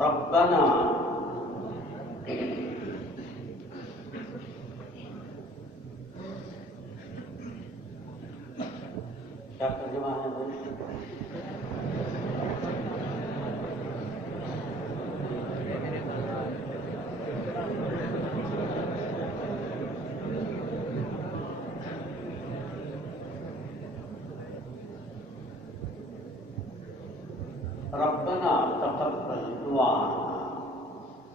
ربنا کیا ترجمہ ہے ربنا تقبل دعانا.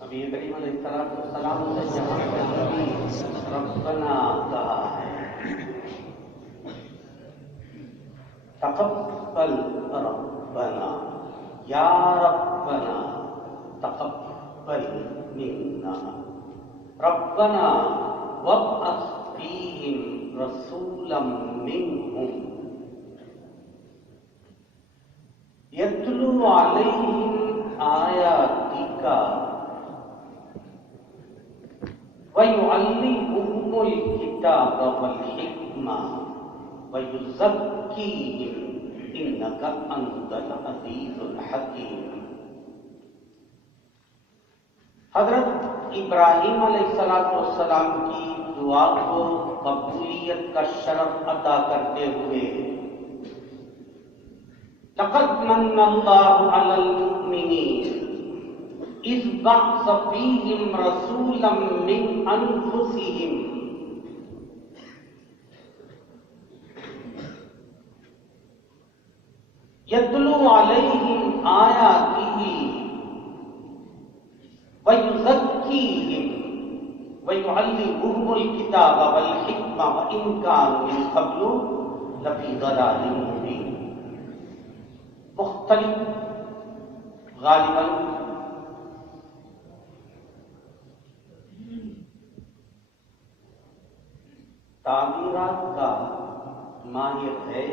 نبی کریم علیہ السلام سے جہاں کبھی ربنا کہا ہے، تقبل ربنا یا ربنا تقبل منا ربنا وابعث فیہم رسولا منہم یتلو علیہم آیاتک ویعلمہم الکتاب والحکمہ وَيُزَكِّيهِمْ إِنَّكَ أَنْتَ الْعَزِيزُ الْحَكِيمُ. حضرت ابراہیم علیہ السلام کی دعا کو قبولیت کا شرف عطا کرتے ہوئے لَقَدْ مَنَّ اللَّهُ عَلَى الْمُؤْمِنِينَ إِذْ بَعَثَ فِيهِمْ رَسُولًا مِّنْ أَنفُسِهِمْ یتلو علیہم آیاتہ ویزکیہم ویعلمہم الکتاب والحکمہ وإن کانوا من قبل لفی ضلال مبین. مختلف غالباً تعمیرات کا ماہر ہے.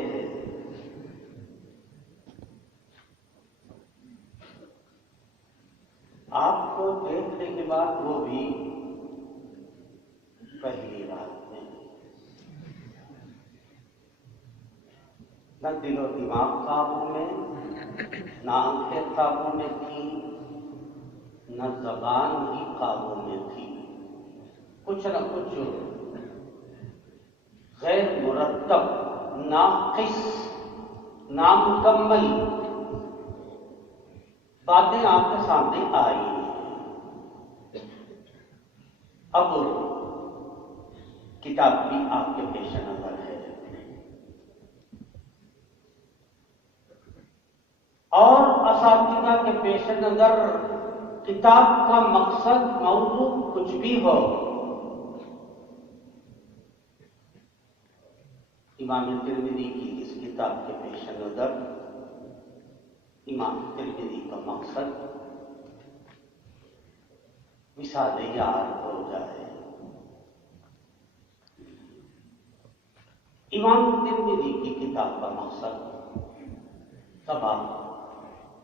آپ کو دیکھنے کے بعد وہ بھی پہلی رات میں نہ دل و دماغ قابو میں، نہ آنکھیں قابو میں تھی، نہ زبان ہی قابو میں تھی. کچھ نہ کچھ غیر مرتب، ناقص، نامکمل باتیں آپ کے سامنے آئی. اب کتاب بھی آپ کے پیش نظر ہے اور اساتذہ کے پیش نظر کتاب کا مقصد، موضوع کچھ بھی ہو، امام ترمذی کی اس کتاب کے پیش نظر امام ترمذی کا مقصد وصال یار ہو جائے. امام ترمذی کی کتاب کا مقصد سب آپ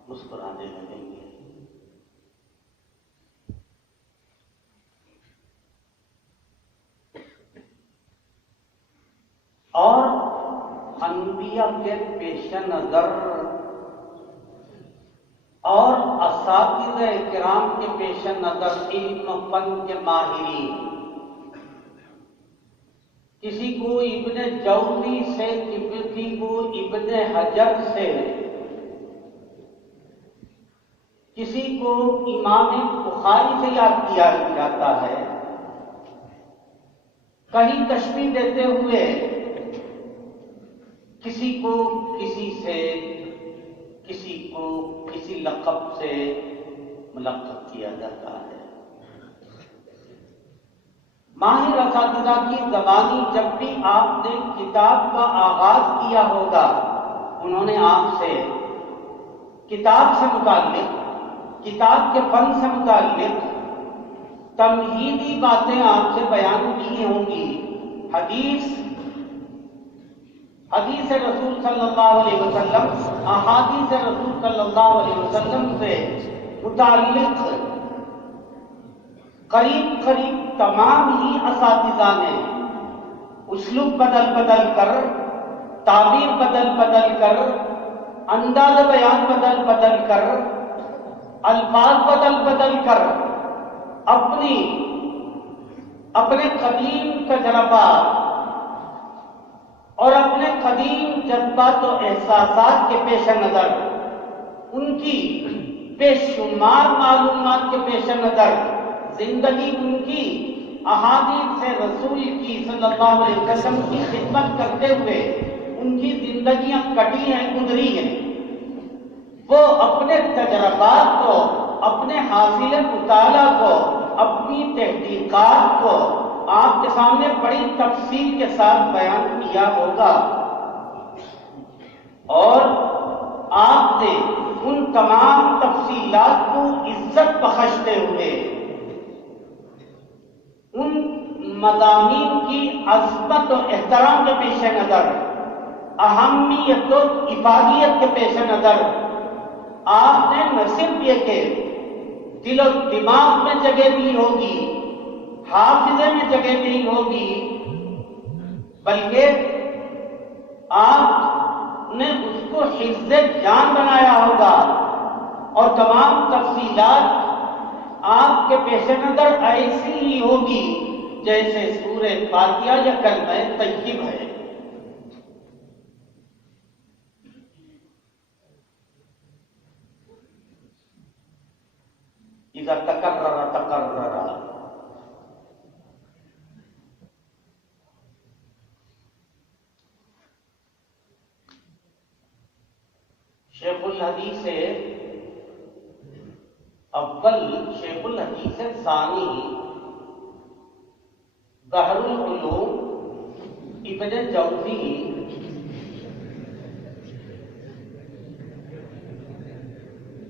مسکرانے لگیں گے. اور انبیاء کے پیش نظر اور اساتذہ کرام کے پیش نظر علم فن کے ماہرین، کسی کو ابن جوزی سے، کسی کو ابن حجر سے، کسی کو امام بخاری سے یاد کیا جاتا ہے. کہیں تشبیہ دیتے ہوئے کسی کو کسی سے، کسی کو کسی لقب سے ملقب کیا جاتا ہے. ماہر اساتذہ کی زبانی جب بھی آپ نے کتاب کا آغاز کیا ہوگا، انہوں نے آپ سے کتاب سے متعلق، کتاب کے فن سے متعلق تمہیدی باتیں آپ سے بیان کی ہوں گی. حدیث رسول صلی اللہ علیہ وسلم، احادیث رسول صلی اللہ علیہ وسلم سے متعلق قریب تمام ہی اساتذہ نے اسلوب بدل کر، تعبیر بدل کر، انداز بیان بدل کر الفاظ بدل بدل کر اپنے قدیم تجربات اور اپنے قدیم جذبات و احساسات کے پیش نظر، ان کی بے شمار معلومات کے پیش نظر زندگی ان کی احادیث سے رسول کی صلی اللہ علیہ وسلم کی خدمت کرتے ہوئے ان کی زندگیاں کٹی ہیں، گزری ہیں. وہ اپنے تجربات کو، اپنے حاصل مطالعہ کو، اپنی تحقیقات کو آپ کے سامنے بڑی تفصیل کے ساتھ بیان کیا ہوگا، اور آپ نے ان تمام تفصیلات کو عزت بخشتے ہوئے ان مضامین کی عظمت و احترام کے پیش نظر، اہمیت و افادیت کے پیش نظر آپ نے نہ صرف یہ کہ دل و دماغ میں جگہ دی ہوگی، حافظے میں جگہ دی ہوگی، بلکہ آپ نے اس کو حفظ جان بنایا ہوگا، اور تمام تفصیلات آپ کے پیش نظر ایسی ہی ہوگی جیسے سورہ فاتحہ یا کلمہ طیب ہے. اذا تکرر تقرر. شیخ الحدیث اول، شیخ الحدیث ثانی، بحر العلوم ابن جوزی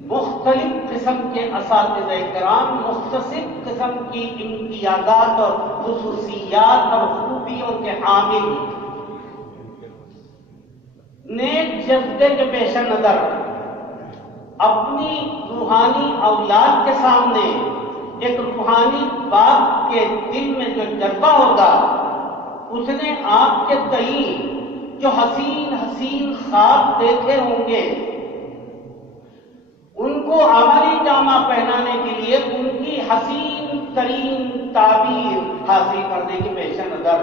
مختلف قسم کے اساتذہ کرام، مختصر قسم کی امتیازات اور خصوصیات اور خوبیوں کے حامل، نیک جذبے کے پیش نظر اپنی روحانی اولاد کے سامنے ایک روحانی باپ کے دل میں جو جذبہ ہوگا، اس نے آپ کے تئیں جو حسین حسین خواب دیکھے ہوں گے، ان کو عملی جامہ پہنانے کے لیے ان کی حسین ترین تعبیر حاصل کرنے کے پیش نظر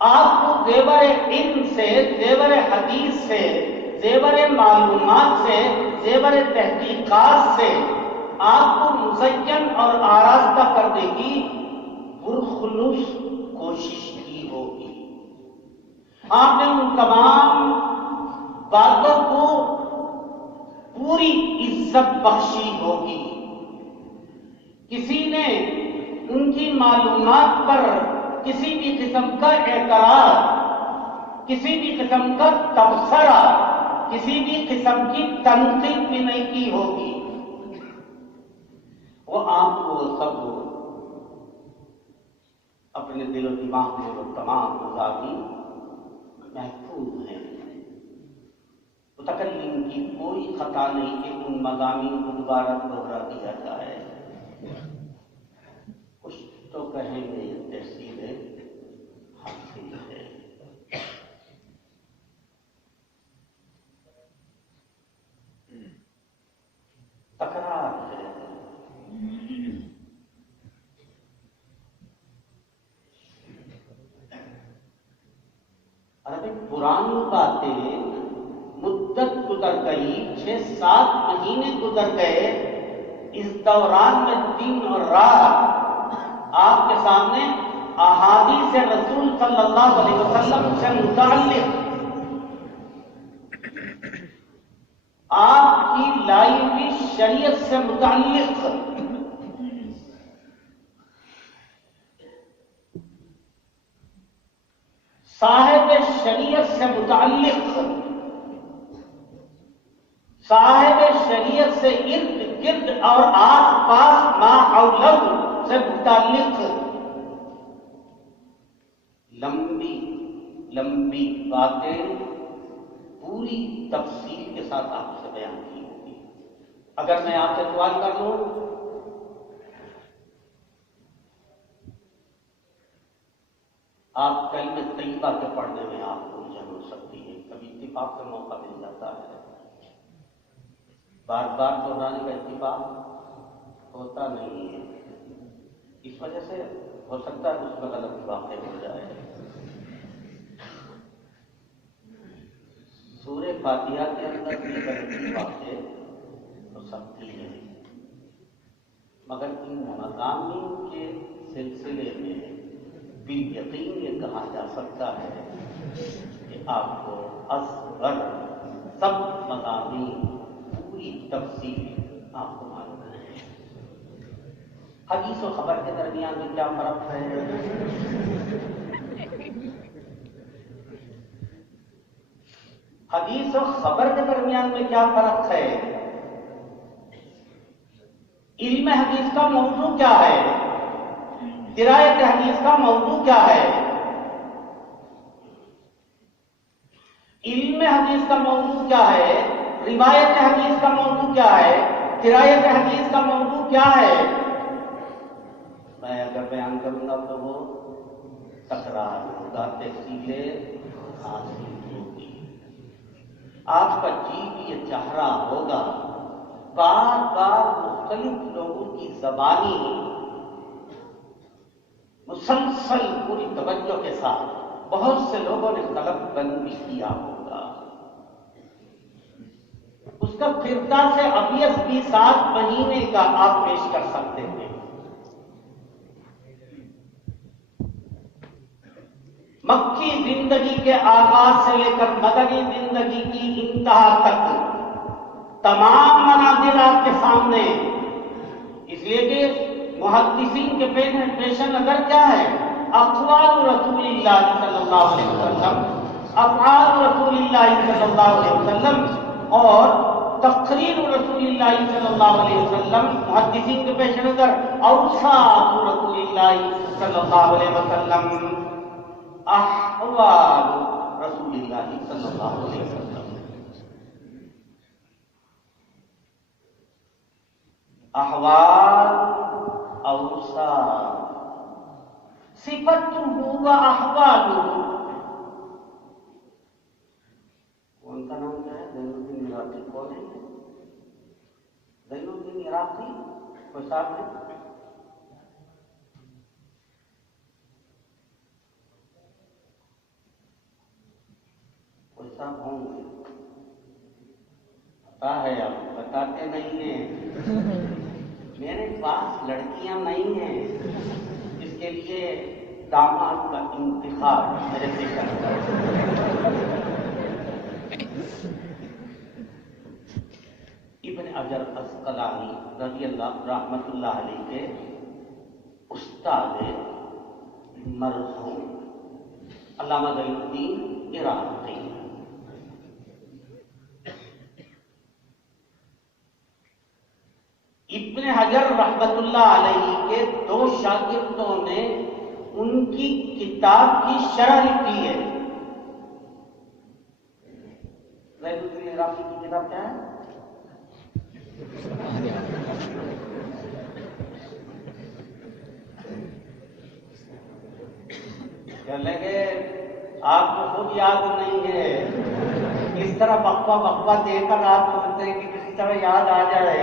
آپ کو زیور علم سے، زیور حدیث سے، زیور معلومات سے، زیور تحقیقات سے آپ کو مزین اور آراستہ کرنے کی پرخلوص کوشش کی ہوگی. آپ نے ان تمام باتوں کو پوری عزت بخشی ہوگی. کسی نے ان کی معلومات پر کسی بھی قسم کا اعتراض، کسی بھی قسم کا تبصرہ، کسی بھی قسم کی تنقید بھی نہیں کی ہوگی. وہ آپ کو سب اپنے دل و دماغ میں وہ تمام مضامین محفوظ ہیں. متکلم کی کوئی خطا نہیں کہ ان مضامین کو دوبارہ دوہرا دیا جائے. کچھ تو کہیں گے یہ تحصیل حاصل ہے. تکرار ہے. ارے پرانی باتیں مدت گزر گئی، 6-7 مہینے گزر گئے. اس دوران میں دن اور رات آپ کے سامنے احادیث رسول صلی اللہ علیہ وسلم سے متعلق آپ کی لائی ہوئی شریعت سے متعلق صاحب شریعت سے متعلق، صاحب شریعت سے ارد گرد اور آس پاس ما حولہ سے متعلق لمبی لمبی باتیں پوری تفصیل کے ساتھ آپ سے بیان کی ہوگی. اگر میں آپ سے سوال کر لوں، آپ کلمہ طیبہ کے پڑھنے میں آپ کو الجھن ہو سکتی ہے، کبھی اتفاق سے موقع مل جاتا ہے، بار بار دہرانے کا اتفاق ہوتا نہیں ہے، اس وجہ سے ہو سکتا ہے اس میں غلط واقع ہو جائے۔ سورہ فاتحہ کے اندر بھی غلطی واقع ہو سکتی ہے، مگر ان مضامین کے سلسلے میں بالیقین یہ کہا جا سکتا ہے کہ آپ کو اصغر سب مضامین پوری تفصیل آپ کو معلوم ہے۔ حدیث و خبر کے درمیان میں کیا فرق ہے؟ حدیث و خبر کے درمیان میں کیا فرق ہے؟ علم حدیث کا موضوع کیا ہے؟ درایت حدیث کا موضوع کیا ہے؟ علم حدیث کا موضوع کیا ہے؟ روایت حدیث کا موضوع کیا ہے؟ درایت حدیث کا موضوع کیا ہے؟ میں اگر بیان کروں گا تو وہ تکرار ہوگا، تفصیلیں حاصل ہوگی، آپ کا جی بھی یہ چاہ رہا ہوگا بار بار مختلف لوگوں کی زبانی مسلسل پوری توجہ کے ساتھ بہت سے لوگوں نے طلب بند بھی کیا ہوگا، اس کا فرقہ سے ابیس بھی 7 مہینے کا آپ پیش کر سکتے ہیں۔ مکی زندگی کے آغاز سے لے کر مدنی زندگی کی انتہا تک تمام مناظر آپ کے سامنے، اس لیے کہ محدثین کے پیش نظر کیا ہے؟ اقوال رسول اللہ صلی اللہ علیہ وسلم، افعال رسول اللہ صلی اللہ علیہ وسلم اور تقریر رسول اللہ صلی اللہ علیہ وسلم، محدثین کے پیش نظر اوصاف رسول اللہ صلی اللہ علیہ وسلم، احوال رسول اللہ صلی اللہ علیہ وسلم۔ احوال، اوصاف، صفته و احواله۔ کون کا نام کیا ہے؟ زین الدین عراقی کون ہے؟ زین الدین عراقی کوئی صاحب ہے؟ کوئی صاحب ہوں گے، پتا ہے آپ بتاتے نہیں ہیں۔ میرے پاس لڑکیاں نہیں ہیں، اس کے لیے داماد کا انتخاب میرے سے کرتا ہے۔ ابن حجر عسقلانی رضی اللہ رحمۃ اللہ علیہ کے استاد مرحوم علامہ زین الدین عراقی، ابن حجر رحمۃ اللہ علیہ کے 2 شاگردوں نے ان کی کتاب کی شرح لکھی ہے۔ زین الدین عراقی کی کتاب کیا ہے؟ کہنے لگے آپ کو خود یاد نہیں ہے، اس طرح وقفہ دے کر آپ سوچتے ہیں کہ کسی طرح یاد آ جائے۔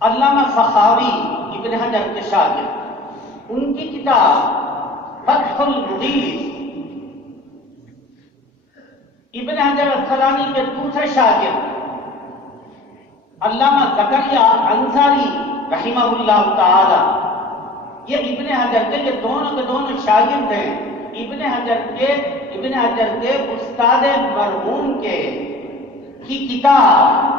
علامہ سخاوی ابن حجر کے شاگرد، ان کی کتاب فتح المغیث، ابن حجر عسقلانی کے دوسرے شاگرد علامہ زکریا انصاری رحمہ اللہ تعالی، یہ ابن حجر کے دونوں کے دونوں شاگرد ہیں، ابن حجر کے استاد مرحوم کی کتاب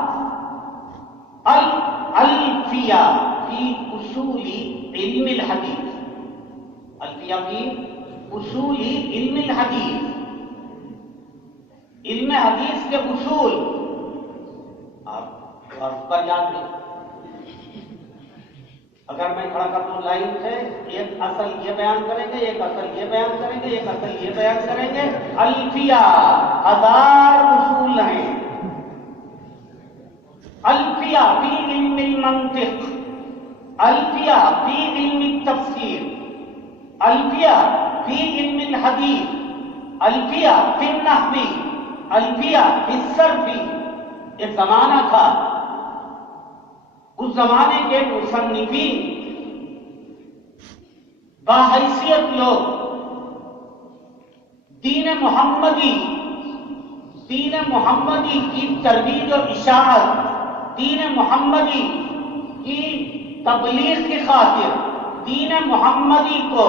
الفیہ فی اصول علم الحدیث، الفیہ فی اصول علم الحدیث، علم حدیث کے اصول آپ پر یاد ہے۔ اگر میں کھڑا کر دوں لائن سے، ایک اصل یہ بیان کریں گے، ایک اصل یہ بیان کریں گے، ایک اصل یہ بیان کریں گے، الفیہ 1000 اصول ہیں۔ الفیہ فی علم المنطق، الفیہ فی علم التفسیر، الفیہ فی علم الحدیث، الفیہ فی النحو، الفیہ فی الصرف. ایک زمانہ تھا، اس زمانے کے مصنفین باحیثیت لوگ دین محمدی کی ترویج و اشاعت، دین محمدی کی تبلیغ کی خاطر، دین محمدی کو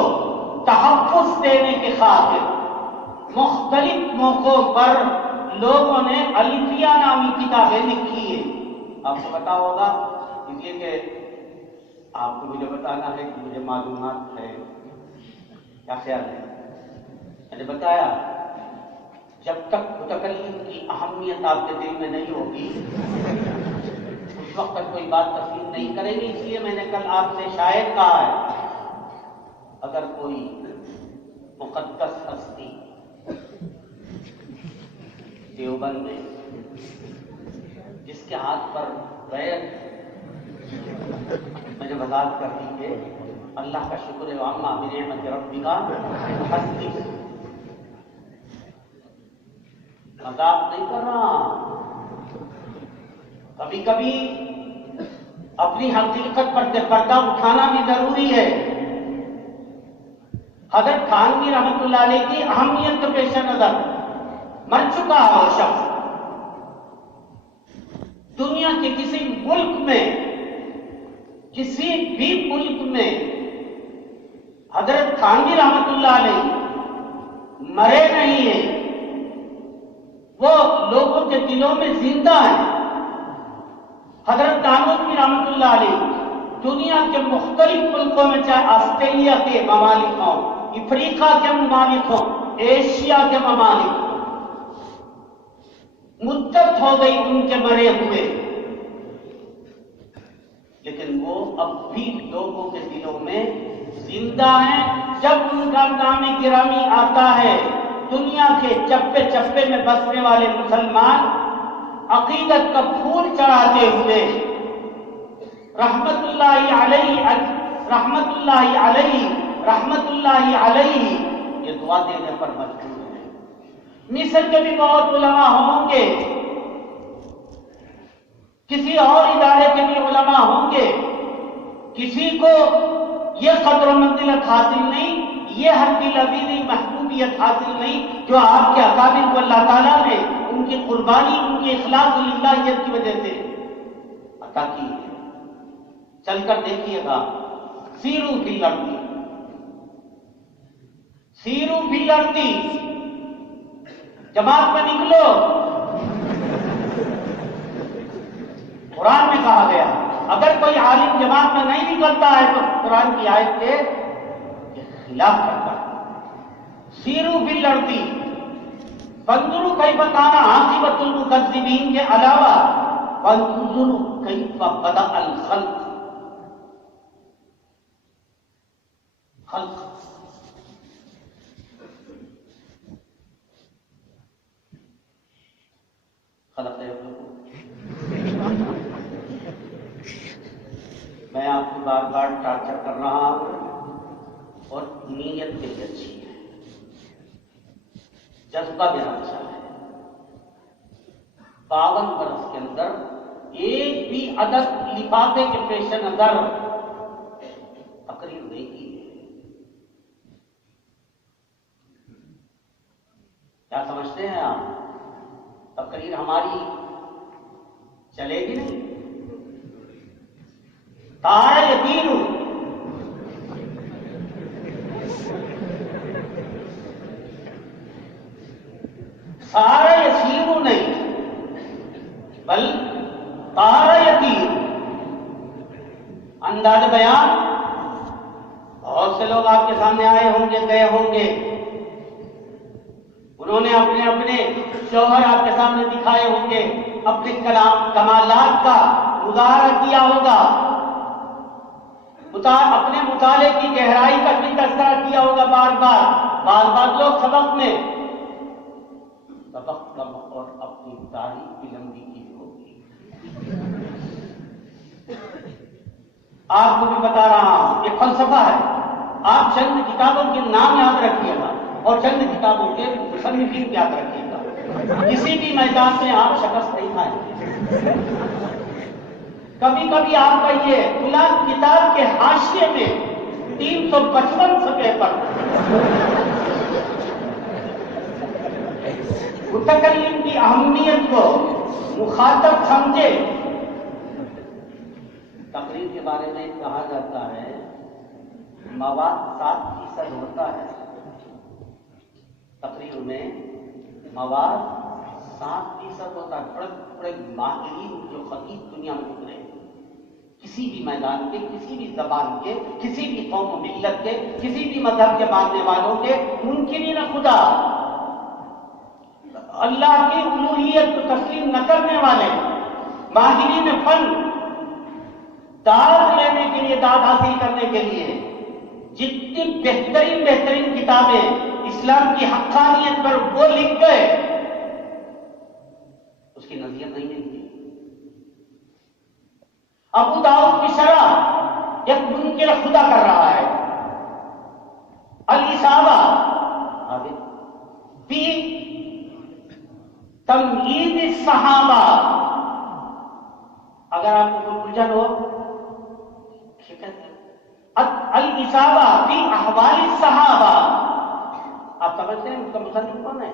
تحفظ دینے کی خاطر مختلف موقعوں پر لوگوں نے الفیہ نامی کتابیں لکھی ہیں. آپ کو پتا ہوگا، اس لیے کہ آپ کو مجھے بتانا ہے کہ مجھے معلومات ہے. کیا خیال ہے؟ میں نے بتایا جب تک متکلم کی اہمیت آپ کے دل میں نہیں ہوگی اس وقت تک کوئی بات تسلیم نہیں کریں گے. اس لیے میں نے کل آپ سے شاید کہا ہے، اگر کوئی مقدس ہستی دیوبند میں جس کے ہاتھ پر بیعت میں نے وضاحت کر دی کہ اللہ کا شکر ہے وعما بنعمت ربک فحدث. مذاق نہیں کر رہا. کبھی کبھی اپنی حقیقت پر پردہ اٹھانا بھی ضروری ہے. حضرت تھانوی رحمۃ اللہ علیہ کی اہمیت کے پیش نظر مر چکا ہے وہ شخص. دنیا کے کسی بھی ملک میں حضرت تھانوی رحمۃ اللہ علیہ مرے نہیں ہیں، وہ لوگوں کے دلوں میں زندہ ہیں. حضرت تھانوی رحمۃ اللہ علیہ دنیا کے مختلف ملکوں میں، چاہے آسٹریلیا کے ممالک ہوں، افریقہ کے ممالک ہوں، ایشیا کے ممالک ہوں، مدت ہو گئی ان کے مرے ہوئے، لیکن وہ اب بھی لوگوں کے دلوں میں زندہ ہیں. جب ان کا نام گرامی آتا ہے، دنیا کے چپے چپے میں بسنے والے مسلمان عقیدت کا پھول چڑھاتے ہوئے رحمت اللہ علیہ رحمت اللہ علیہ رحمت اللہ علیہ یہ دعا دینے پر مجبور ہیں. مصر کے بھی بہت علماء ہوں گے، کسی اور ادارے کے بھی علماء ہوں گے، کسی کو یہ قدر و منزلت حاصل نہیں، یہ حدی لذیذی محبوبیت حاصل نہیں جو آپ کے اکابر کو اللہ تعالیٰ نے ان کی قربانی، ان کی اخلاص للہیت کی وجہ سے عطا کی ہے. چل کر دیکھیے گا، سیرو فی الارض، سیرو فی الارض، جماعت میں نکلو. قرآن میں کہا گیا اگر کوئی عالم جماعت میں نہیں نکلتا ہے تو قرآن کی آیت کے خلاف کرتا ہے. سیرو فی الارض فانظروا کیف کان عاقبۃ المکذبین کے علاوہ فانظروا کیف بدأ الخلق. خلق میں آپ کو بار بار ٹارچر کر رہا ہوں اور نیت میری اچھی ہے، جذبہ میرا اچھا ہے. 52 برس کے اندر ایک بھی عدد لفافے کے پیش نظر تقریر نہیں کی ہے. کیا سمجھتے ہیں آپ؟ تقریر ہماری چلے گی نہیں. تار یقین سارا یسیر نہیں بل تارا یقین. انداز بیان بہت سے لوگ آپ کے سامنے آئے ہوں گے، گئے ہوں گے، انہوں نے اپنے اپنے شوہر آپ کے سامنے دکھائے ہوں گے، اپنے کمالات کا مظاہرہ کیا ہوگا، اپنے مطالعے کی گہرائی کا بھی تذکرہ کیا ہوگا. بار بار لوگ سبق میں سبق کم اور اپنی تاریخ کی لمبی کی ہوگی. آپ کو بھی بتا رہا ہوں، یہ فلسفہ ہے. آپ چند کتابوں کے نام یاد رکھیے گا اور چند کتابوں کے مصنفین یاد رکھیے گا، کسی بھی میدان میں آپ شکست نہیں کھائیں گے۔ کبھی کبھی آپ کا یہ فلاں کتاب کے حاشیے میں 355 صفحے پر متکلم کی اہمیت کو مخاطب سمجھے۔ تقریر کے بارے میں کہا جاتا ہے مواد 7% ہوتا ہے، تقریر میں مواد 7% ہوتا ہے۔ بڑے بڑے ماہرین جو خطیب دنیا میں گزرے، کسی بھی میدان کے، کسی بھی زبان کے، کسی بھی قوم و ملت کے، کسی بھی مذہب کے ماننے والوں کے، منکرین خدا، اللہ کی الوہیت کو تسلیم نہ کرنے والے، ماہرین فن، داد لینے کے لیے، داد حاصل کرنے کے لیے جتنی بہترین بہترین کتابیں اسلام کی حقانیت پر وہ لکھ گئے، اس کی نظیر نہیں ملتی۔ ابو داؤد کی شرح ایک منکر خدا کر رہا ہے، الاصابہ فی تمہید الصحابہ، اگر آپ کو الجھن ہو، الاصابہ فی احوال الصحابہ، آپ سمجھتے ہیں اس کا مصنف کون ہے؟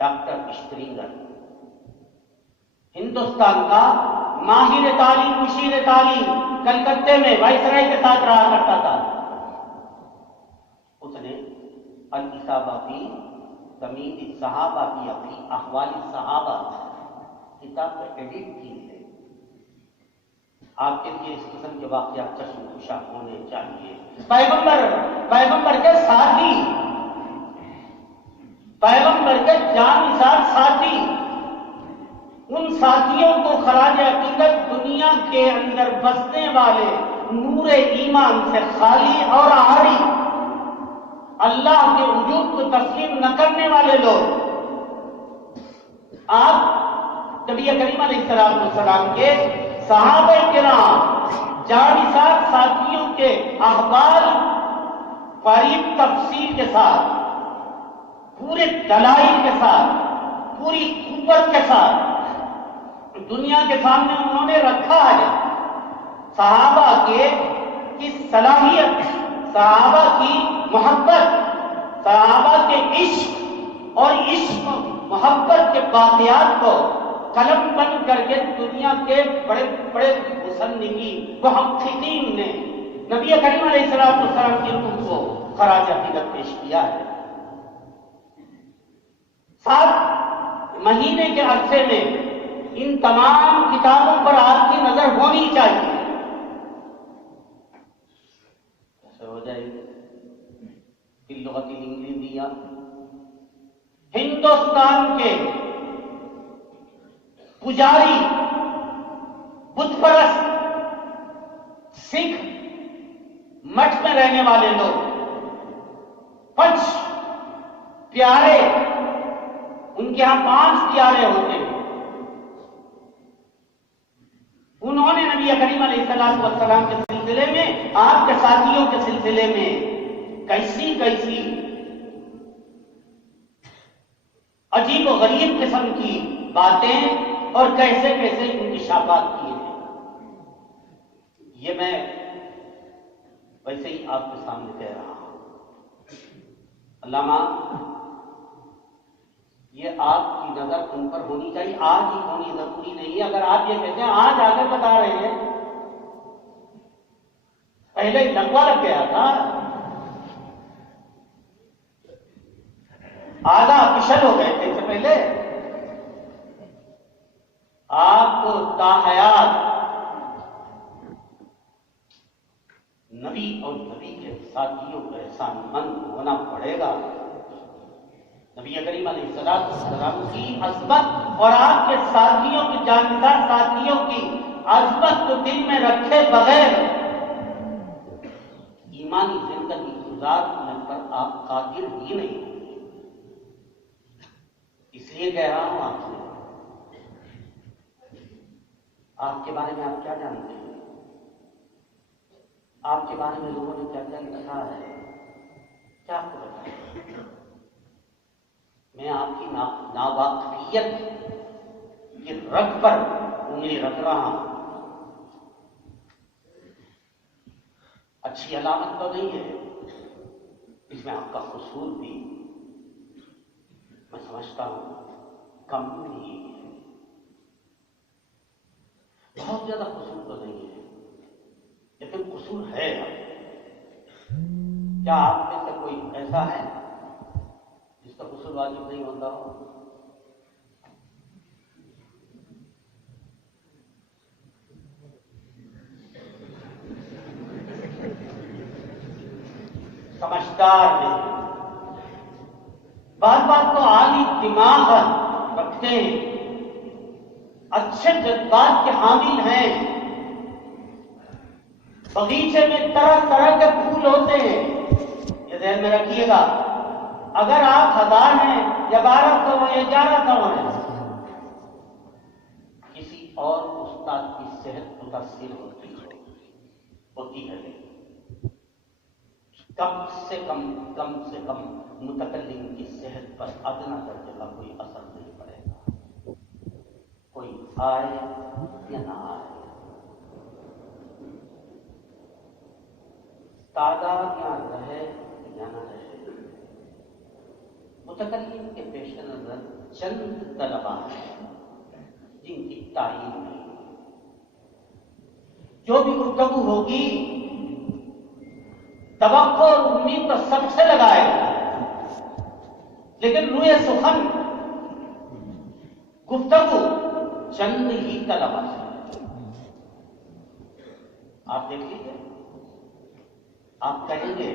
ڈاکٹر اشترینگر، ہندوستان کا ماہر تعلیم، مشیر تعلیم، کلکتے میں وائسرائے کے ساتھ رہا کرتا تھا۔ اس نے الاصابہ فی تمہید الصحابہ کی اپنی احوال الصحابہ کتاب پر ایڈٹ کی ہے۔ آپ کے لیے اس قسم کے واقعات چشم کشا ہونے چاہیے۔ پیغمبر کے ساتھی، پیغمبر کے جانثار ساتھی، ان ساتھیوں کو خراج عقیدت دنیا کے اندر بسنے والے، نور ایمان سے خالی اور عاری، اللہ کے وجود کو تسلیم نہ کرنے والے لوگ، آپ نبی کریم علیہ السلام کے صحابہ کرام، جانثار ساتھیوں کے احوال قریب تفصیل کے ساتھ، پورے دلائل کے ساتھ، پوری قوت کے ساتھ دنیا کے سامنے انہوں نے رکھا ہے۔ صحابہ کی صلاحیت، صحابہ کی محبت، صحابہ کے عشق اور عشق محبت کے واقعات کو قلم بند کر کے دنیا کے بڑے بڑے مصنفین، محققین نے نبی کریم علیہ السلام کی روح کو خراج عقیدت پیش کیا ہے۔ 7 مہینے کے عرصے میں ان تمام کتابوں پر آپ کی نظر ہونی چاہیے۔ ایسا ہو جائے فی اللغت الانگلیزیہ، ہندوستان کے پجاری، بت پرست، سکھ مٹھ میں رہنے والے لوگ، 5 پیارے، ان کے ہاں 5 پیارے ہوتے ہیں، انہوں نے نبی کریم علیہ السلام کے سلسلے میں، آپ کے ساتھیوں کے سلسلے میں کیسی کیسی عجیب و غریب قسم کی باتیں اور کیسے کیسے انکشافات کیے ہیں، یہ میں ویسے ہی آپ کے سامنے کہہ رہا ہوں۔ علامہ، یہ آپ کی نظر ان پر ہونی چاہیے، آج ہی ہونی ضروری نہیں ہے۔ اگر آپ یہ کہتے ہیں آج آ کر بتا رہے ہیں، پہلے لگوا لگ گیا تھا، آدھا پچھل ہو گئے تھے اس سے پہلے، آپ کو تاحیات نبی اور نبی کے ساتھیوں کا احسان مند ہونا پڑے گا۔ نبی کریم علیہ السلام کی عظمت اور آپ کے ساتھیوں کی، جانثار ساتھیوں کی عظمت کو دل میں رکھے بغیر ایمانی زندگی گزارنے پر آپ قادر ہی نہیں۔ اس لیے کہہ رہا ہوں آپ سے، آپ کے بارے میں آپ کیا جانتے ہیں؟ آپ کے بارے میں لوگوں نے کیا کیا لکھا ہے کیا آپ کو بتائیں؟ میں آپ کی ناواقفیت کی رگ پر انگلی رکھ رہا ہوں. اچھی علامت تو نہیں ہے، اس میں آپ کا قصور بھی میں سمجھتا ہوں کم نہیں ہے، بہت زیادہ قصور تو نہیں ہے، لیکن قصور ہے. کیا آپ میں سے کوئی ایسا ہے جس کا قصور واجب نہیں ہوتا ہو؟ سمجھدار نہیں، بات بات تو عالی دماغ رکھتے ہیں، اچھے جذبات کے حامل ہیں، بغیچے میں طرح طرح کے پھول ہوتے ہیں. یہ ذہن میں رکھیے گا، اگر آپ 1000 ہیں یا 1200 یا 1100 ہیں، کسی اور استاد کی صحت متاثر ہوتی ہے، کم سے کم متکلم کی صحت پر ادنا درجے کا کوئی اثر نہیں پڑے گا، کوئی آئے یا نہ آئے، تعداد یا رہے یا نہ رہے. متکلم کے پیش نظر چند طلباء ہیں جن کی تعین نہیں، جو بھی گفتگو ہوگی توقع اور امید تو سب سے لگائے گا، لیکن روئے سخن گفتگو چند ہی طلباء سے. آپ دیکھ لیجیے، آپ کہیں گے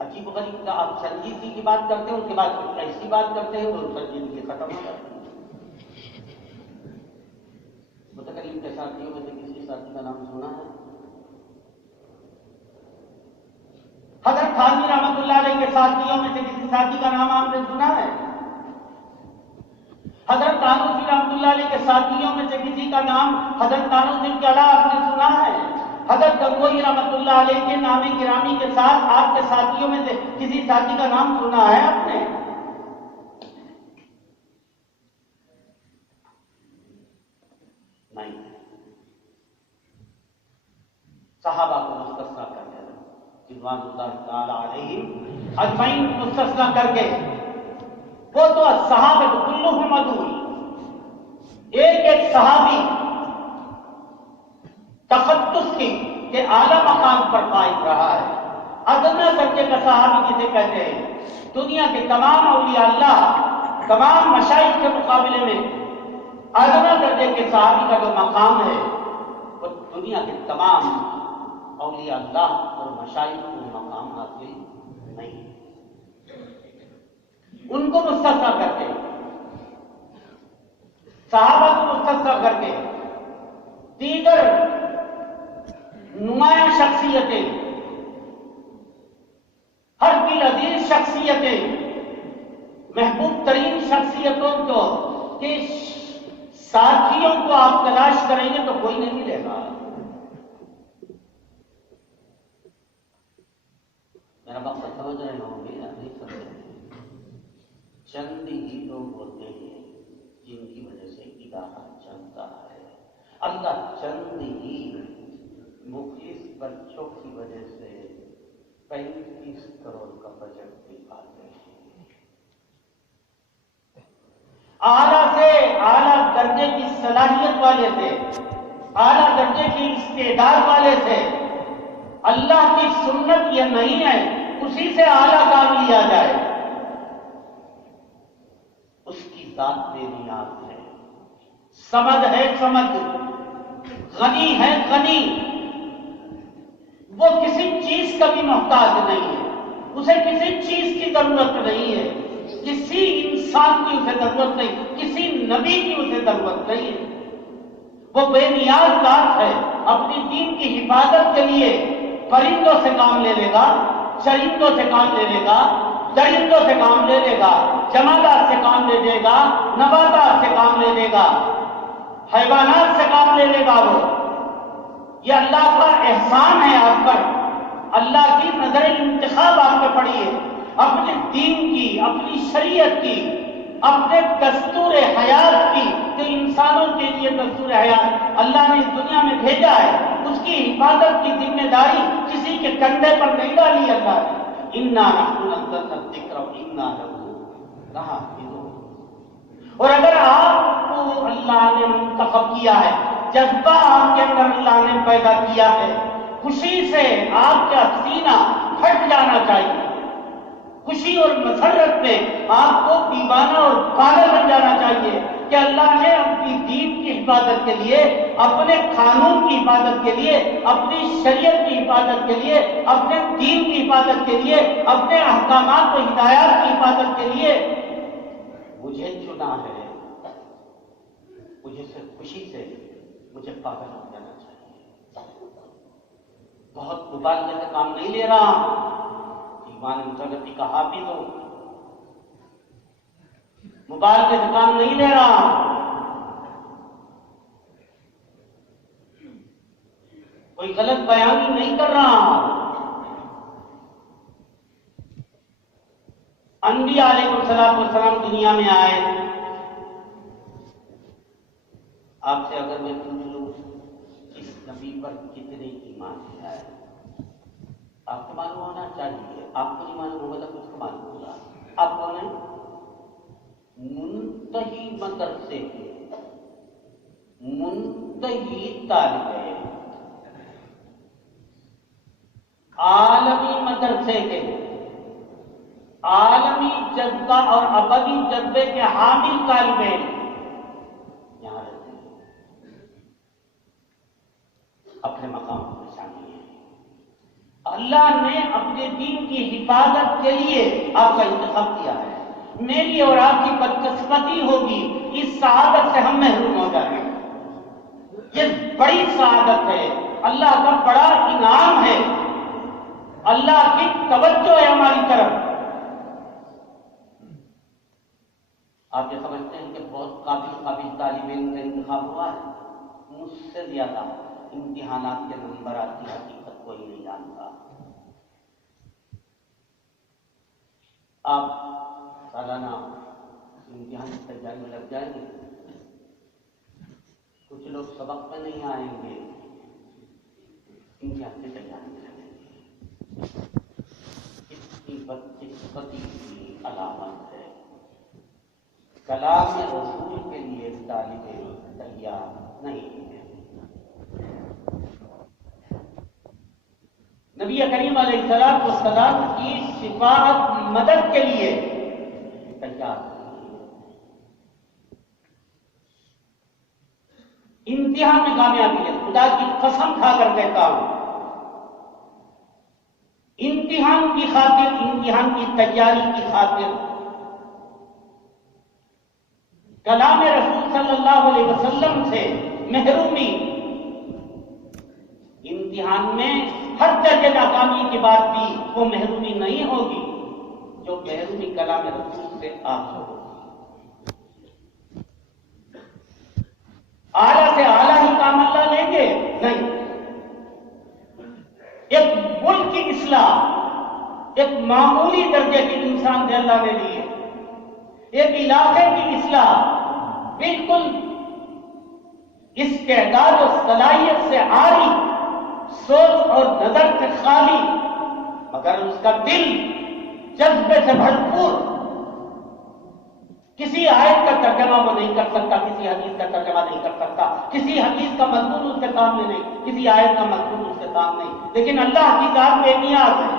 عجیب و غریب کا، آپ سنجیدگی کی بات کرتے ہیں، اس کے بعد ایسی بات کرتے ہیں وہ سنجیدگی ختم ہو جاتی ہے. متکلم کے ساتھیوں میں سے کسی ساتھی کا نام سنا ہے؟ حضرت تھانوی رحمۃ اللہ علیہ کے ساتھیوں میں سے کسی ساتھی کا نام آپ نے سنا ہے؟ حضرت تانوسی رحمۃ اللہ علیہ کے ساتھیوں میں سے کسی کا نام حضرت تانوسی کے علاوہ آپ نے سنا ہے؟ حضرت گنگوئی رحمۃ اللہ علیہ کے نام گرامی کے ساتھ آپ کے ساتھیوں میں سے کسی ساتھی کا نام سنا ہے آپ نے؟ نہیں. صحابہ کو مستثنا کر کے، رضوان اللہ تعالی علیہم اجمعین مستثنا کر کے، وہ تو صحابہ کلہم عدول، ایک ایک صحابی تقدس کی کہ اعلیٰ مقام پر قائم رہا ہے. ادنا درجے کا صحابی جسے کہتے ہیں، دنیا کے تمام اولیاء اللہ، تمام مشائخ کے مقابلے میں ادنا درجے کے صحابی کا جو مقام ہے وہ دنیا کے تمام اولیاء اللہ اور مشائخ کو مقام حاصل نہیں. ان کو مستثنا کر کے، صحابہ کو مستثنا کر کے، دیگر نمایاں شخصیتیں، ہر دل عزیز شخصیتیں، محبوب ترین شخصیتوں کو کے ساتھیوں کو آپ تلاش کریں گے تو کوئی نہیں ملے گا. میرا مقصد سمجھ رہے ہوں گے یا نہیں سمجھ رہے؟ چند ہی لوگ ہوتے ہیں جن کی وجہ سے ادارہ چلتا ہے. اللہ چند ہی مخلص بچوں کی وجہ سے 35 کروڑ کا بجٹ نکالتے ہیں. اعلیٰ سے اعلیٰ درجے کی صلاحیت والے سے، اعلیٰ درجے کی استعداد والے سے، اللہ کی سنت یہ نہیں ہے اسی سے اعلیٰ کام لیا جائے. اس کی ذات بے نیاز ہے، سمد ہے سمد، غنی ہے غنی، وہ کسی چیز کا بھی محتاج نہیں ہے، اسے کسی چیز کی ضرورت نہیں ہے، کسی انسان کی اسے ضرورت نہیں، کسی نبی کی اسے ضرورت نہیں ہے. وہ بے نیاز ذات ہے. اپنی دین کی حفاظت کے لیے پرندوں سے کام لے لے گا، چرندوں سے کام لے لے گا، درندوں سے کام لے لے گا، جمادات سے کام لے لے گا، نباتات سے کام لے لے گا، حیوانات سے کام لے لے گا. وہ یہ اللہ کا احسان ہے آپ پر اللہ کی نظر انتخاب آپ پہ پڑی ہے، اپنے دین کی، اپنی شریعت کی، اپنے دستور حیات کی، جو انسانوں کے لیے دستور حیات اللہ نے اس دنیا میں بھیجا ہے، اس کی حفاظت کی ذمہ داری کسی کے کندھے پر نہیں ڈالی اللہ نے۔ انا نحن نزلنا الذکر وانا لہ لحافظون۔ اور اگر آپ کو اللہ نے منتخب کیا ہے، جذبہ آپ کے اندر اللہ نے پیدا کیا ہے، خوشی سے آپ کا سینہ پھٹ جانا چاہیے، خوشی اور مسرت میں آپ کو دیوانہ اور پاگل بن جانا چاہیے کہ اللہ نے اپنی دین کی حفاظت کے لیے، اپنے قانون کی حفاظت کے لیے، اپنی شریعت کی حفاظت کے لیے، اپنے دین کی حفاظت کے لیے، اپنے احکامات و ہدایات کی حفاظت کے لیے مجھے چنا ہے۔ مجھے سے خوشی سے مجھے پاگل ہو جانا چاہیے، بہت مبالغے سے کام نہیں لے رہا، ایمان مسلطی کا حافظ ہو، مبالغے سے کام نہیں لے رہا، کوئی غلط بیانی نہیں کر رہا۔ انبیاء علیہ السلام دنیا میں آئے، آپ سے اگر میں پوچھ لوں اس نبی پر کتنے ایمان لے آئے، آپ کو معلوم ہونا چاہیے، آپ کو نہیں معلوم ہوگا تو کچھ کو معلوم ہوگا۔ آپ کون ہیں؟ منتہی مدرسے کے منتہی طالب علم، عالمی مدرسے کے عالمی جذبہ اور ابدی جذبے کے حامل طالب علم یہاں رہتے ہیں، اپنے مقام پر شامل ہیں۔ اللہ نے اپنے دین کی حفاظت کے لیے آپ کا انتخاب کیا ہے۔ میری اور آپ کی بدقسمتی ہوگی اس سعادت سے ہم محروم ہو جائیں۔ یہ بڑی سعادت ہے، اللہ کا بڑا انعام ہے، اللہ کی توجہ ہے ہماری طرف۔ آپ یہ سمجھتے ہیں کہ بہت قابل طالب علم کا انتخاب ہوا ہے؟ مجھ سے زیادہ امتحانات کے نمبرات کی حقیقت کوئی نہیں جانتا۔ آپ سالانہ امتحان کی تیاری میں لگ جائیں گے، کچھ لوگ سبق میں نہیں آئیں گے، امتحان کی تیاری میں لگیں گے۔ اس کی بدقسمتی کی علامت ہے۔ کلام رسول کے لیے طالب علم تیار نہیں ہے۔ نبی کریم علیہ السلام کی شفاعت مدد کے لیے تیار نہیں ہے۔ امتحان میں کامیابی ہے، خدا کی قسم کھا کر کہتا ہوں، امتحان کی خاطر، امتحان کی تیاری کی خاطر کلام رسول صلی اللہ علیہ وسلم سے محرومی، امتحان میں ہر درجے ناکامی کے بعد بھی وہ محرومی نہیں ہوگی جو محرومی کلام رسول سے آپ ہوگی۔ اعلیٰ سے اعلیٰ ہی کام اللہ لیں گے؟ نہیں۔ ایک ملک کی اصلاح ایک معمولی درجے کے انسان سے اللہ نے لی ہے، ایک علاقے کی اصلاح بالکل استعداد و صلاحیت سے عاری، سوچ اور نظر سے خالی، مگر اس کا دل جذبے سے بھرپور، کسی آیت کا ترجمہ وہ نہیں کر سکتا، کسی حدیث کا ترجمہ نہیں کر سکتا، کسی حدیث کا مضمون اس کے سامنے نہیں، کسی آیت کا مضمون اس کے سامنے نہیں، لیکن اللہ کی ذات بے نیاز ہے۔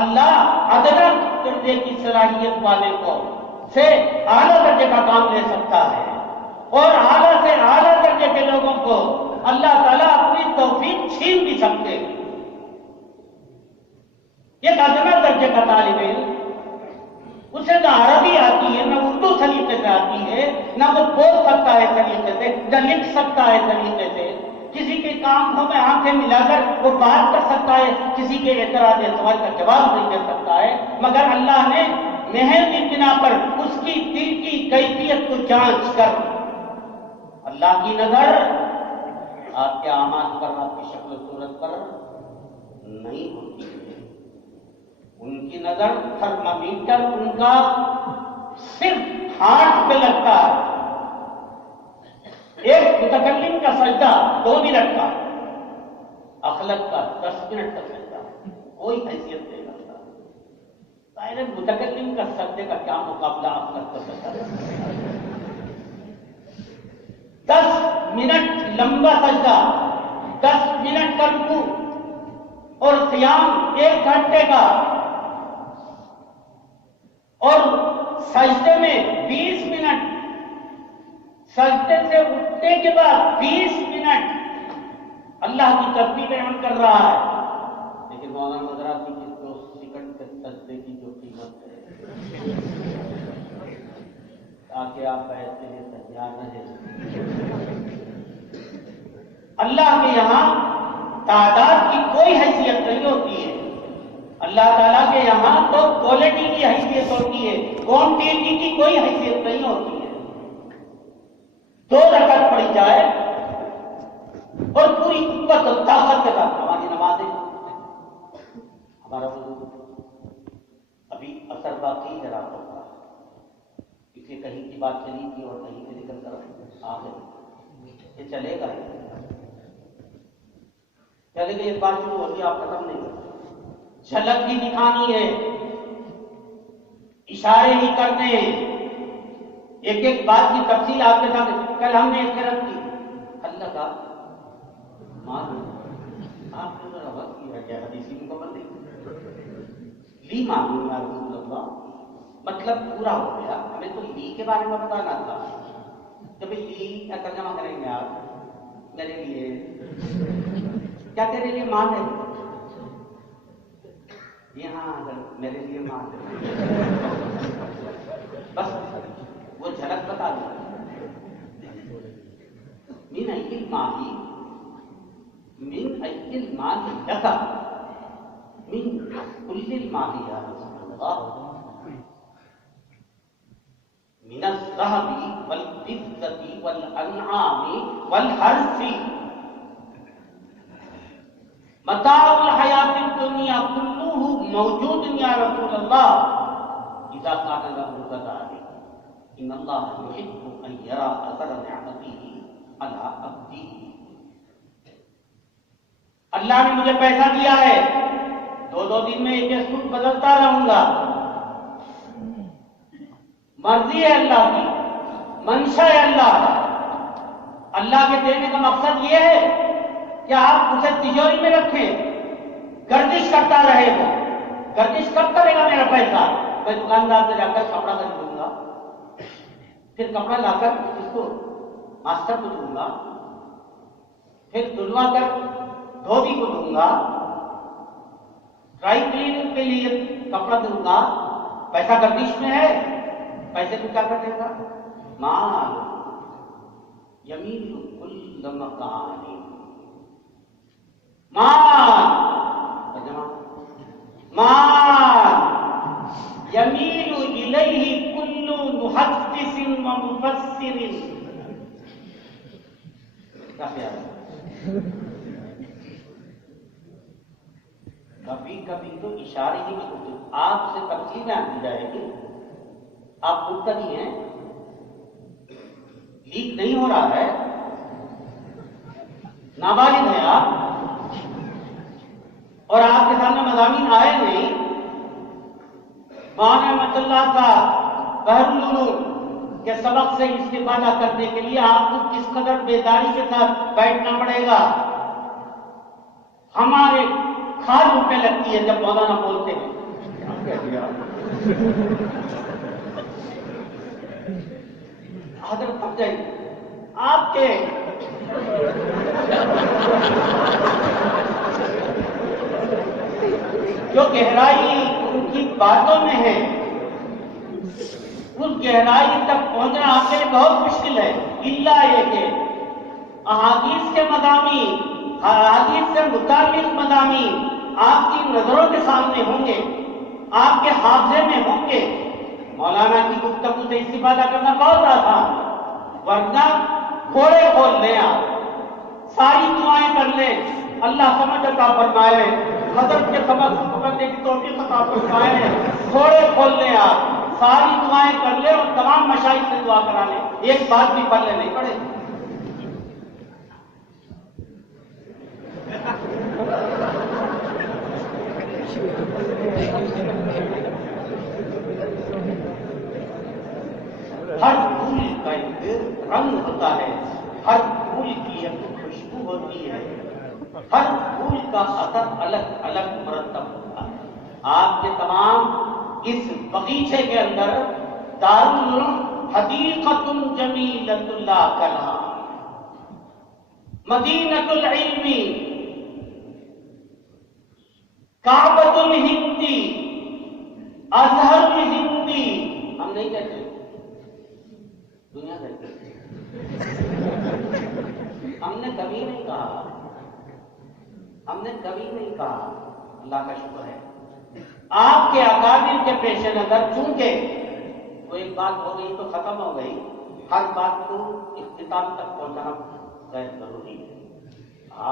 اللہ ادنا درجے کی صلاحیت والے کو سے اعلیٰ درجے کا کام لے سکتا ہے، اور اعلیٰ سے اعلیٰ درجے کے لوگوں کو اللہ تعالیٰ اپنی توفیق چھین بھی سکتے ہیں۔ ایک ادنا درجے کا طالب علم، اسے نہ عربی آتی ہے، نہ اردو سلیقے سے آتی ہے، نہ وہ بول سکتا ہے سلیقے سے، نہ لکھ سکتا ہے سلیقے سے، کسی کے کام کو میں آنکھیں ملا کر وہ بات کر سکتا ہے، کسی کے اعتراض سوال کا جواب نہیں دے سکتا ہے، مگر اللہ نے محض کی بنا پر اس کی دل کی کیفیت کو جانچ کر اللہ کی نظر آپ کے اعمال پر، آپ کی شکل و صورت پر نہیں ہوتی ہے. ان کی نظر تھرمامیٹر ان کا صرف ہارٹ پہ لگتا ہے. ایک متکلم کا سجدہ 2 منٹ کا، اخلق کا 10 منٹ کا سجدہ کوئی حیثیت نہیں رکھتا. متکلم کا سجدے کا کیا مقابلہ اخلق کا سجدہ؟ 10 منٹ لمبا سجدہ، 10 منٹ کا رکوع اور قیام 1 گھنٹے کا، اور سجدے میں 20 منٹ، سجدے سے اٹھنے کے بعد 20 منٹ اللہ کی تسبیح بیان کر رہا ہے. لیکن مولانا حضرات کی 2 سیکنڈ کے سجدے کی جو قیمت ہے، تاکہ آپ بیٹھ کے لیے تیار رہیں. اللہ کے یہاں تعداد کی کوئی حیثیت نہیں ہوتی ہے. اللہ تعالیٰ کے یہاں تو کوالٹی کی حیثیت ہوتی ہے، کوانٹٹی کی کوئی حیثیت نہیں ہوتی ہے. 2 رکعت پڑھی جائے اور پوری قوت اور طاقت کے ساتھ ہماری نمازیں، ہمارا وضو ابھی اثر باقی ذرا ہوگا، کیونکہ کہیں کی بات چلی تھی اور کہیں سے نکل کر آ گئی. یہ چلے گا، چلے گا. ایک بات شروع ہوگی آپ ختم نہیں کرتے. جھلک بھی دکھانی ہے، اشارے ہی کرنے ہیں. ایک ایک بات کی تفصیل آپ کے ساتھ. کل ہم نے اعتراض کی، اللہ کا مان آپ نے ذرا وقت کیا کیا حدیثی مکمل نہیں لی معلوم یا رسول اللہ، مطلب پورا ہو گیا. ہمیں تو لی کے بارے میں بتانا تھا. جب لی کیا ترجمہ کریں گے آپ؟ میرے لیے کیا تیرے لیے مان ہے؟ یہاں میرے لیے مان ہے. بس وہ جھلک بتا دو. من ای المالی، من ای المالی لکا، من کل المالی یا رسول اللہ، من الذهب والفضة والانعام والحرث متاع الحیات الدنیا کلہ موجود یا رسول اللہ اذا کان له ذلک ان اللہ یحب ان یرى اثر نعمته علی عبده. اللہ نے مجھے پیسہ دیا ہے، 2 دن میں ایک سوٹ بدلتا رہوں گا. مرضی ہے اللہ کی، منشا ہے اللہ. اللہ کے دینے کا مقصد یہ ہے کہ آپ اسے تجوری میں رکھیں، گردش کرتا رہے. وہ گردش کب کرے گا میرا پیسہ؟ میں دکاندار سے جا کر کپڑا خریدوں گا، پھر کپڑا لا کر اس کو ماسٹر کو دوں گا، پھر دھلوا کر دھوبی کو دوں گا، ڈرائی کلیننگ کے لیے کپڑا دوں گا. پیسہ گردش میں ہے، پیسے کو کیا کر دے گا؟ مال یمین کل مکان، مال یمیل الیہ کل محدث و مفسر. کیا خیال ہے؟ کبھی کبھی تو اشارے ہی نہیں ہوتے. آپ سے تفصیل میں آتی جائے گی. آپ مبتدی ہیں، لیک نہیں ہو رہا ہے، نابالغ ہیں آپ، اور آپ کے سامنے مضامین آئے نہیں. مولانا رحمۃ اللہ کا بحر العلوم کے سبق سے استفادہ کرنے کے لیے آپ کو کس قدر بیداری کے ساتھ بیٹھنا پڑے گا. ہمارے کھال روپے لگتی ہے جب مولانا بولتے ہیں. حضرت پھٹ جائے آپ کے جو گہرائی ان کی باتوں میں ہے، اس گہرائی تک پہنچنا آپ کے لیے بہت مشکل ہے. الا یہ کہ احادیث کے مضامین، احادیث سے متعلق مضامین آپ کی نظروں کے سامنے ہوں گے، آپ کے حافظے میں ہوں گے. مولانا کی گفتگو سے استفادہ کرنا بہت آسان ہے، ورنہ گھوڑے کھول لیں، آپ ساری دعائیں کر لیں، اللہ سمجھ عطا فرمائے. حضرت کے سبق کرنے کی توفیق عطا فرمائے. تھوڑے کھول لیں آپ, ساری دعائیں کر لیں اور تمام مشائخ سے دعا کرا لیں, ایک بات بھی پڑھ لیں, نہیں پڑھے. ہر پھول کا ایک رنگ ہوتا ہے, ہر پھول کی ایک خوشبو ہوتی ہے, ہر پھول کا اثر الگ الگ مرتب ہوتا ہے. آپ کے تمام اس بغیچے کے اندر دارالعلوم حدیقۃ جمیلۃ لا کلام, مدینۃ العلم, کعبۃ الہندی, ازہر الہندی, ہم نہیں کہتے, دنیا کہتے ہم نے کبھی نہیں کہا, ہم نے کبھی نہیں کہا. اللہ کا شکر ہے آپ کے اکابر کے پیش نظر, چونکہ وہ ایک بات ہو گئی تو ختم ہو گئی, ہر بات کو اختتام تک پہنچانا غیر ضروری ہے.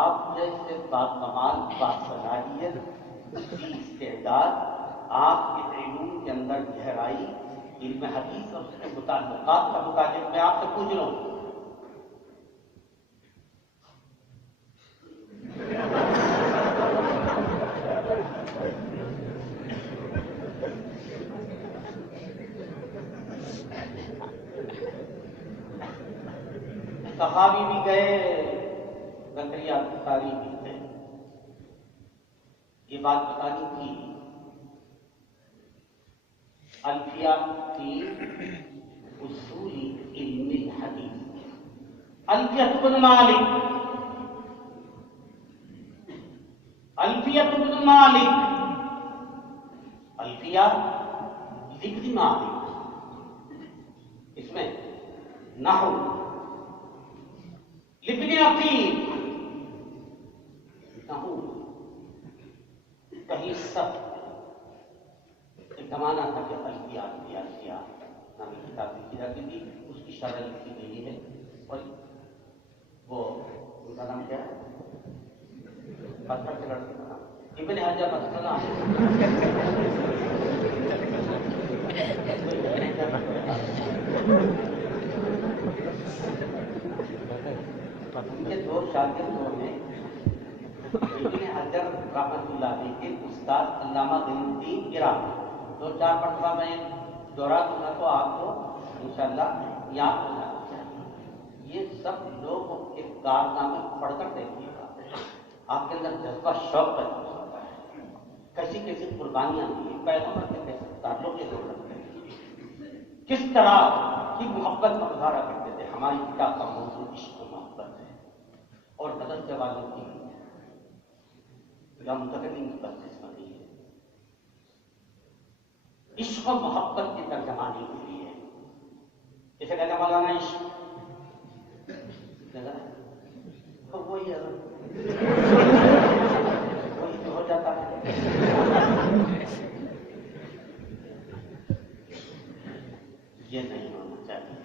آپ جیسے باکمال باصلاحیت کی استعداد, آپ کے علوم کے اندر گہرائی, علم حدیث اور اس کے متعلقات کا متعلق میں آپ سے پوچھ رہا ہوں. صحابی بھی گئے, زکریا انصاری بھی گئے. یہ بات بتانی تھی الفیہ کی اصول علم الحدیث. الفیہ بن مالک, الفیہ بن مالک, الفیہ لکھ مالک, اس میں نحو, لبن عقیل, نحو کہیں سب. ایک زمانہ تھا کہ الفیہ نامی کتاب لکھی جاتی تھی, اس کی شرح لکھی گئی ہے, اور وہ ان کا نام کیا ہے, پتھر کے لڑکے کا نام ابن حجر اسقلانی. ان کے دو شاگردوں میں ابن حجر رحمۃ اللہ علیہ کے استاد علامہ غنی الدین عراقی, 2-4 مرتبہ میں دوہرا دوں تو آپ کو انشاءاللہ یاد ہو جانا چاہیے. یہ سب لوگوں کے کارنامے پڑھ کر دیکھیے گا, آپ کے اندر جذبہ شوق پیدا ہوتا ہے. کیسی کیسی قربانیاں دی, پیغمبر کے کیسے تعلق کے لوگ رکھتے ہیں, کس طرح کی محبت کا مظاہرہ کرتے تھے. ہماری کتاب کا موضوع عشق و محبت ہے, اور بدلتے والوں کی یا متکلم کی بخشش بنی ہے. عشق و محبت کی ترجمانی کے لیے جیسے کہتے ہیں مولانا عشق, تو وہی ہے, وہی تو ہو جاتا ہے. یہ نہیں ہونا چاہیے.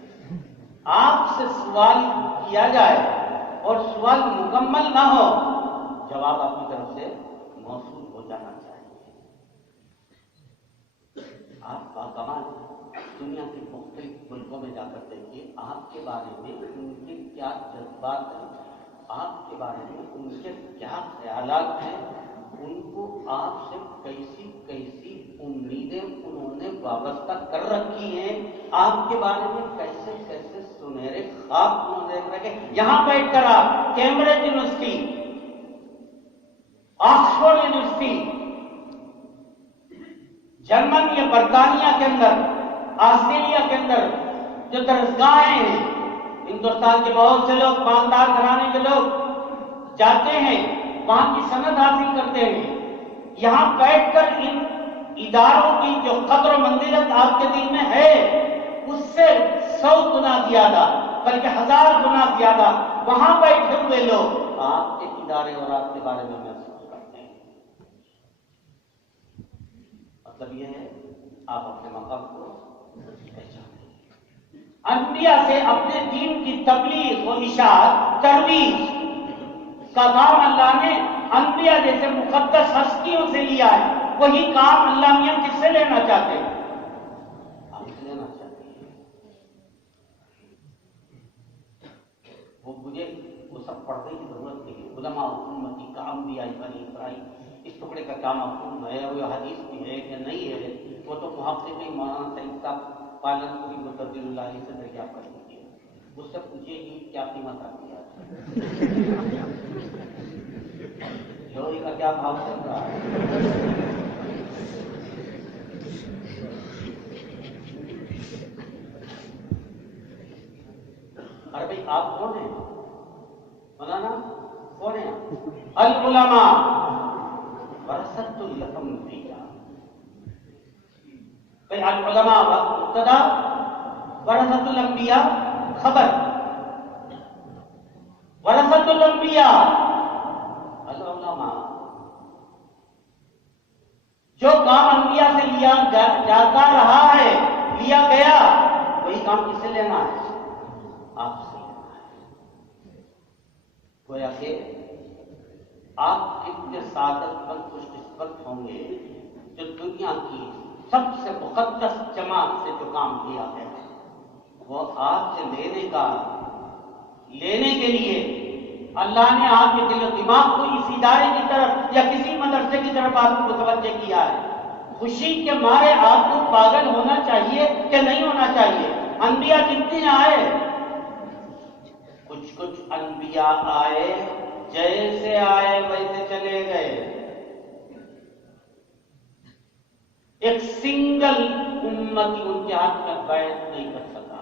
آپ سے سوال کیا جائے اور سوال مکمل نہ ہو, جواب آپ کی طرف سے موصول ہو جانا چاہیے. آپ کا کمال دنیا کے مختلف ملکوں میں جا کر دیکھیے, آپ کے بارے میں ان کے کیا جذبات ہیں, آپ کے بارے میں ان کے کیا خیالات ہیں, ان کو آپ سے کیسی کیسی امیدیں انہوں نے وابستہ کر رکھی ہیں, آپ کے بارے میں کیسے کیسے سنہرے خواب انہوں نے دیکھ رکھے. یہاں بیٹھ کر آپ Cambridge university, Oxford university, German یا برطانیہ کے اندر, آسٹریلیا کے اندر جو درسگاہیں ہیں, ہندوستان کے بہت سے لوگ, مالدار گھرانے کے لوگ جاتے ہیں, وہاں کی سند حاصل کرتے ہیں. یہاں بیٹھ کر ان اداروں کی جو قدر و منزلت آپ کے دل میں ہے, اس سے 100 گنا زیادہ, بلکہ 1000 گنا زیادہ وہاں بیٹھے ہوئے لوگ آپ کے ادارے اور آپ کے بارے میں محسوس کرتے ہیں. مطلب یہ ہے آپ اپنے مقام کو پہچانیں. انبیاء سے اپنے دین کی تبلیغ و اشاعت, ترویج کا کام اللہ نے انبیاء جیسے مقدس ہستیوں سے لیا ہے، وہی کام اللہ میاں کس سے لینا چاہتے ہیں؟ ہم سے لینا چاہتے ہیں۔ مجھے وہ سب پڑھنے کی ضرورت نہیں ہے۔ علماء امتی کا انبیاء بنی اسرائیل، اس ٹکڑے کا کیا مفہوم ہے، وہ حدیث بھی ہے کہ نہیں ہے، وہ تو محقق مولانا سعید صاحب پالن پوری متبر اللہ علیہ سے دریافت کر لیجیے، اس سے پوچھیے کہ کیا قیمت آتی ہے، لوہے کا کیا بھاؤ چل رہا ہے۔ ارے بھائی آپ کون ہیں مولانا؟ کون ہیں؟ العلماء ورثۃ الانبیاء۔ بھائی العلماء مبتدا، ورثۃ الانبیاء خبر، ورثۃ الانبیاء العلماء۔ جو کام انبیاء سے لیا جاتا رہا ہے، لیا گیا، وہی کام کس سے لینا ہے؟ آپ سے لینا ہے۔ گویا کہ آپ اتنے سعادت مند خوش قسمت ہوں گے جو دنیا کی سب سے مقدس جماعت سے جو کام کیا ہے وہ آپ سے لینے کے لیے اللہ نے آپ کے دل و دماغ کو اس ادارے کی طرف یا کسی مدرسے کی طرف آپ کو متوجہ کیا ہے۔ خوشی کے مارے آپ کو پاگل ہونا چاہیے کہ نہیں ہونا چاہیے؟ انبیاء جتنے آئے، کچھ انبیاء آئے، جیسے آئے ویسے چلے گئے، ایک سنگل امتی ان کے ہاتھ میں بیعت نہیں کر سکا۔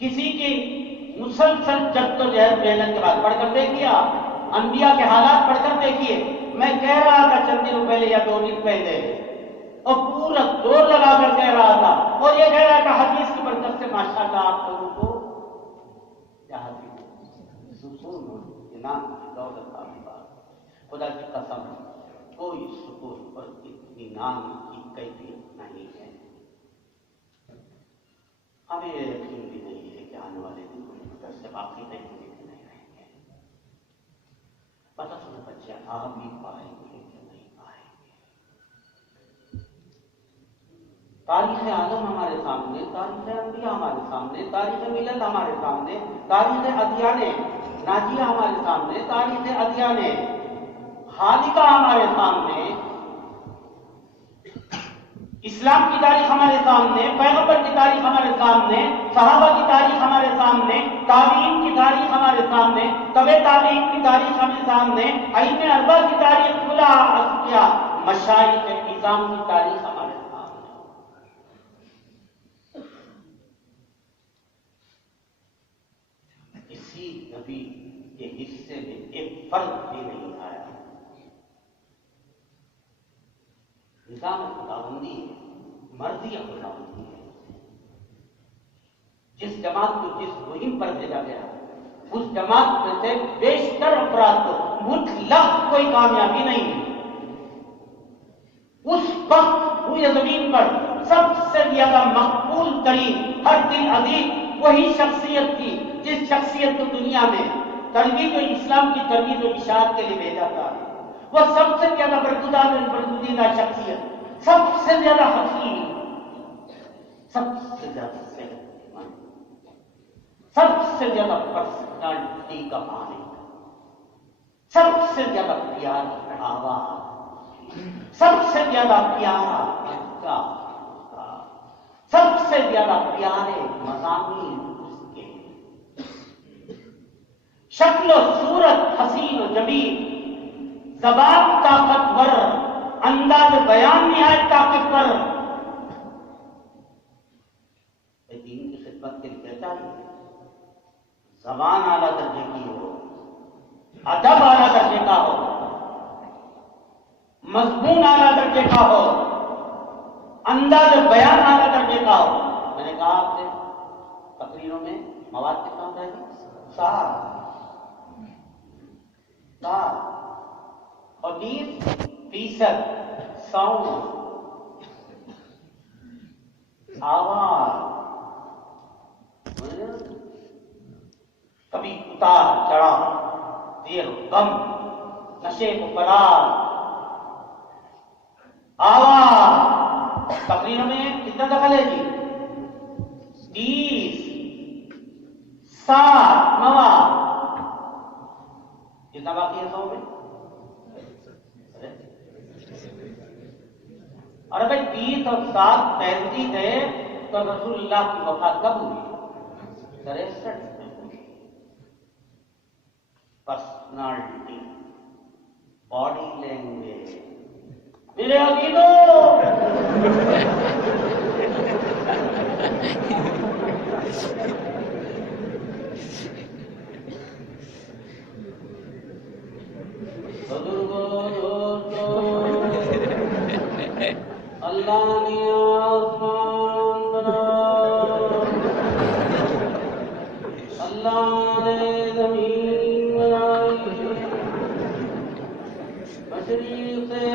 کسی کی مسلسل جدوجہد محنت کے بعد پڑھ کر دیکھیے آپ، انبیاء کے حالات پڑھ کر دیکھیے۔ میں کہہ رہا تھا چند دن پہلے یا 2 دن پہلے، اور پورا زور لگا کر کہہ رہا تھا، اور یہ کہہ رہا تھا حدیث کی برکت سے ماشاءاللہ آپ لوگوں کو سکون انعام کی دولت والی بات، خدا کی قسم کوئی سکون اور اطمینان کی کیفیت نہیں ہے۔ ہمیں یہ یقین بھی نہیں ہے کہ آنے والے دنوں میں سے باقی نہیں رہیں گے۔ پتہ چلے بچے آ بھی پائیں گے کہ نہیں پائیں گے۔ تاریخ عالم ہمارے سامنے، تاریخ انبیاء ہمارے سامنے، تاریخ ملت ہمارے سامنے، تاریخ ادیان ناجیہ ہمارے سامنے، تاریخ ادیان خالقہ ہمارے سامنے، اسلام کی تاریخ ہمارے سامنے، پیغمبر کی تاریخ ہمارے سامنے، صحابہ کی تاریخ ہمارے سامنے، تابعین کی تاریخ ہمارے سامنے، تبع تابعین کی تاریخ ہمارے سامنے، ائمہ اربعہ کی تاریخ، خلا اصفیاء مشائخ نظام کی تاریخ ہمارے سامنے۔ کسی نبی کے حصے میں ایک فرق بھی نہیں آیا۔ نظام خداوندی ہے، مرضی خداوندی ہے۔ جس جماعت کو جس مہم پر بھیجا گیا اس جماعت میں سے بیشتر افراد کو مطلق کوئی کامیابی نہیں ملی۔ اس وقت پوری زمین پر سب سے زیادہ مقبول ترین، ہر دل عزیز وہی شخصیت تھی جس شخصیت کو دنیا میں ترویج و اسلام کی ترویج و اشاعت کے لیے بھیجا تھا۔ وہ سب سے زیادہ برگزیدہ شخصیت، سب سے زیادہ حسین، سب سے زیادہ صحت مند، سب سے زیادہ پرسنالٹی کا مالک، سب سے زیادہ پیاری آواز، سب سے زیادہ پیارا بچہ، سب سے زیادہ پیارے مضامین اس کے، شکل و صورت حسین و جمیل، زبان طاقتور، انداز بیان نہایت طاقتور۔ دین کی خدمت کے لیے کہتا ہے زبان اعلیٰ درجے کی ہو، ادب اعلیٰ درجے کا ہو، مضمون اعلیٰ درجے کا ہو، انداز بیان اعلیٰ درجے کا ہو۔ میں نے کہا آپ سے تقریروں میں مواد کتنا ہوتا ہے؟ 7 اور 30% ساؤنڈ، آواز، کبھی اتار چڑھا، دیر غم، نشے و فرار، آواز، تقریروں میں کتنا دخل ہے جی؟ 30 60 مواد، کتنا باقی ہے 100 میں؟ اور بھائی 30 اور 7 35 ہے تو رسول اللہ کی وفات کب ہوئی؟ 63 میں ہوئی۔ پرسنالٹی، باڈی لینگویج، میرے عزیزوں بزرگوں دوستوں، اللہ نے آسمان بنایا، اللہ نے زمین بنائی، مشرق سے